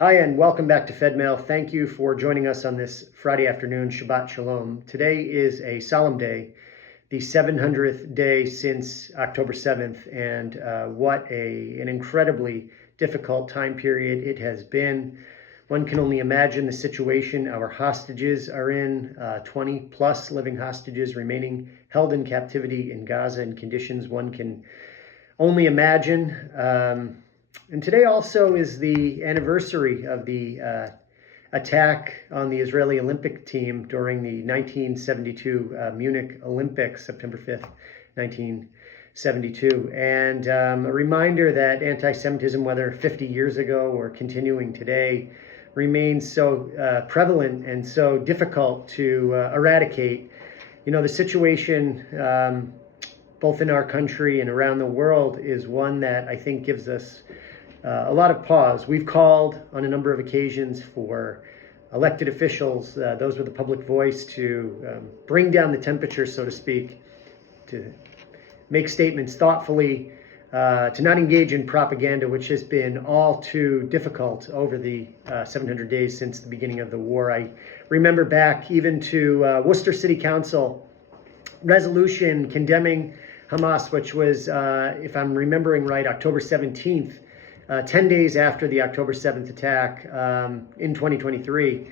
Hi, and welcome back to Fedmail. Thank you for joining us on this Friday afternoon. Shabbat Shalom. Today is a solemn day, the 700th day since October 7th, and what an incredibly difficult time period it has been. One can only imagine the situation our hostages are in, 20 plus living hostages remaining held in captivity in Gaza in conditions one can only imagine. And today also is the anniversary of the attack on the Israeli Olympic team during the 1972 Munich Olympics, September 5th, 1972. And a reminder that anti-Semitism, whether 50 years ago or continuing today, remains so prevalent and so difficult to eradicate. You know, the situation both in our country and around the world is one that I think gives us a lot of pause. We've called on a number of occasions for elected officials, those with a public voice, to bring down the temperature, so to speak, to make statements thoughtfully, to not engage in propaganda, which has been all too difficult over the 700 days since the beginning of the war. I remember back even to Worcester City Council resolution condemning Hamas, which was, if I'm remembering right, October 17th, 10 days after the October 7th attack in 2023.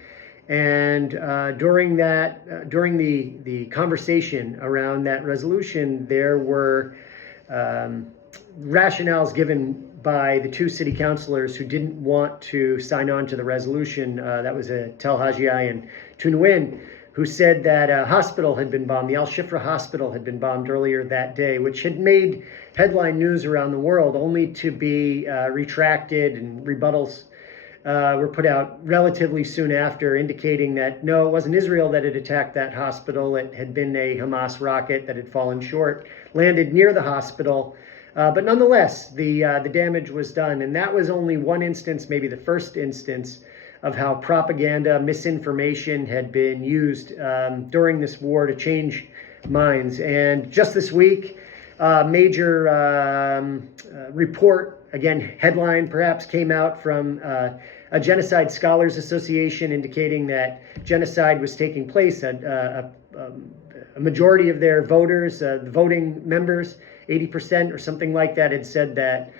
And during the conversation around that resolution, there were rationales given by the two city councilors who didn't want to sign on to the resolution. That was Tel Hajiai and Tunawin, who said that a hospital had been bombed. The Al-Shifra hospital had been bombed earlier that day, which had made headline news around the world, only to be retracted, and rebuttals were put out relatively soon after, indicating that no, it wasn't Israel that had attacked that hospital. It had been a Hamas rocket that had fallen short, landed near the hospital. But nonetheless, the damage was done. And that was only one instance, maybe the first instance, of how propaganda, misinformation had been used during this war to change minds. And just this week, major report, again, headline perhaps, came out from a Genocide Scholars Association indicating that genocide was taking place. A majority of their voters, the voting members, 80% or something like that, had said that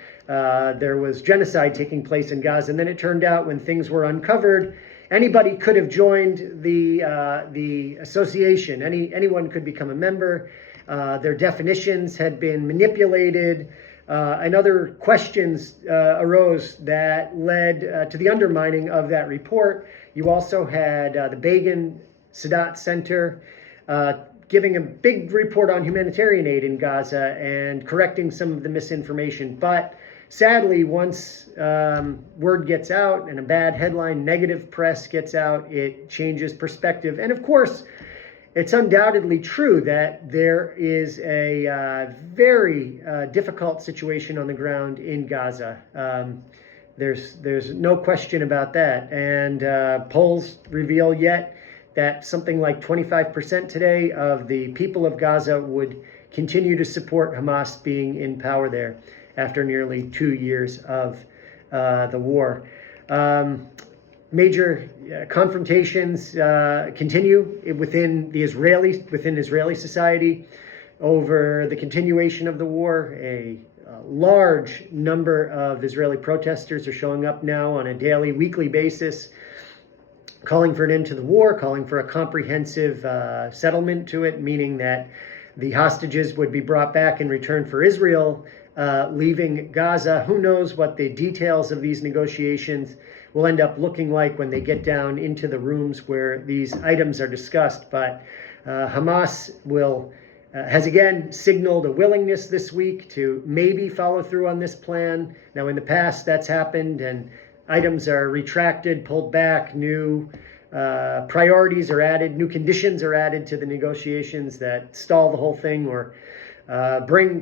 there was genocide taking place in Gaza. And then it turned out, when things were uncovered, anybody could have joined the association. Anyone could become a member. Their definitions had been manipulated, and other questions arose that led to the undermining of that report. You also had the Begin Sadat Center giving a big report on humanitarian aid in Gaza and correcting some of the misinformation. But sadly, once word gets out and a bad headline, negative press gets out, it changes perspective. And of course, it's undoubtedly true that there is a very difficult situation on the ground in Gaza. There's no question about that. And polls reveal yet that something like 25% today of the people of Gaza would continue to support Hamas being in power there after nearly 2 years of the war. Major confrontations continue within Israeli society over the continuation of the war. A large number of Israeli protesters are showing up now on a daily, weekly basis, calling for an end to the war, calling for a comprehensive settlement to it, meaning that the hostages would be brought back in return for Israel leaving Gaza. Who knows what the details of these negotiations will end up looking like when they get down into the rooms where these items are discussed. But Hamas has again signaled a willingness this week to maybe follow through on this plan. Now, in the past, that's happened, and items are retracted, pulled back, new priorities are added, new conditions are added to the negotiations that stall the whole thing or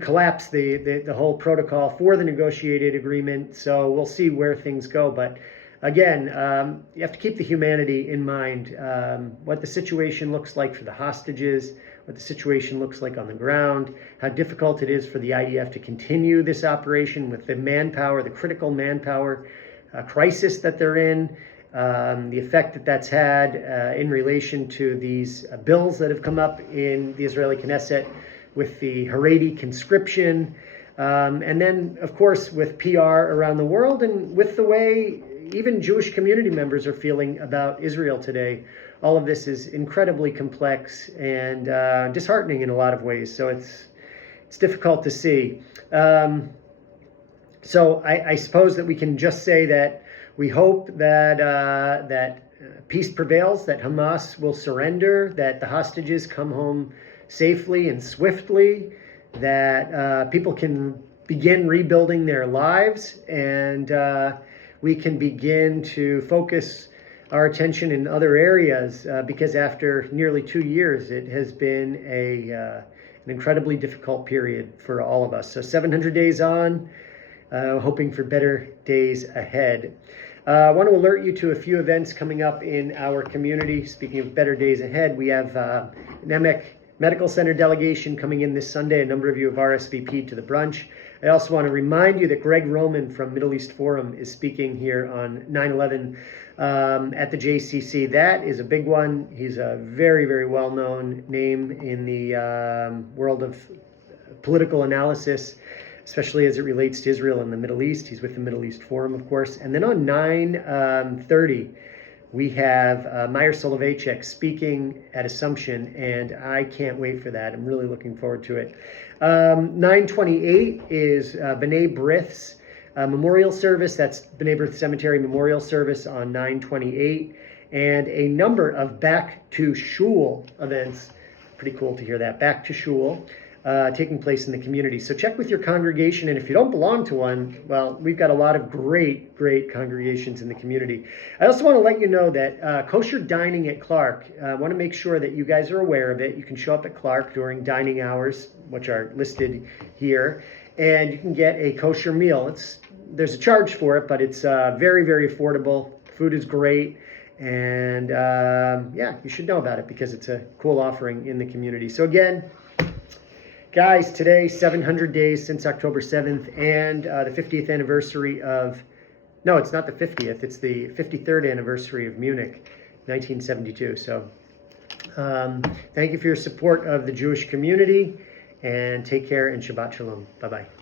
collapse the whole protocol for the negotiated agreement. So we'll see where things go. But again, you have to keep the humanity in mind, what the situation looks like for the hostages, what the situation looks like on the ground, how difficult it is for the IDF to continue this operation with the manpower, the critical manpower crisis that they're in, the effect that that's had in relation to these bills that have come up in the Israeli Knesset with the Haredi conscription, and then, of course, with PR around the world and with the way even Jewish community members are feeling about Israel today. All of this is incredibly complex and disheartening in a lot of ways. So it's difficult to see. So I suppose that we can just say that we hope that peace prevails, that Hamas will surrender, that the hostages come home safely and swiftly, that people can begin rebuilding their lives, and we can begin to focus our attention in other areas, because after nearly 2 years, it has been an incredibly difficult period for all of us. So 700 days on, hoping for better days ahead. I want to alert you to a few events coming up in our community. Speaking of better days ahead, we have an EMEC Medical Center delegation coming in this Sunday. A number of you have RSVP'd to the brunch. I also want to remind you that Greg Roman from Middle East Forum is speaking here on 9/11 at the JCC. That is a big one. He's a very, very well-known name in the world of political analysis, especially as it relates to Israel and the Middle East. He's with the Middle East Forum, of course. And then on 9:30, we have Meyer Soloveichik speaking at Assumption, and I can't wait for that. I'm really looking forward to it. 9:28 is B'nai B'rith's memorial service. That's B'nai B'rith Cemetery memorial service on 9:28, and a number of Back to Shul events. Pretty cool to hear that. Back to Shul. Taking place in the community. So check with your congregation, and if you don't belong to one, well, we've got a lot of great congregations in the community. I also want to let you know that kosher dining at Clark, I want to make sure that you guys are aware of it. You can show up at Clark during dining hours, which are listed here, and you can get a kosher meal. There's a charge for it, but it's very affordable. Food is great. And yeah, you should know about it because it's a cool offering in the community. So again, guys, today, 700 days since October 7th, and the 50th anniversary of, no, it's not the 50th, it's the 53rd anniversary of Munich, 1972. So thank you for your support of the Jewish community, and take care, and Shabbat Shalom. Bye-bye.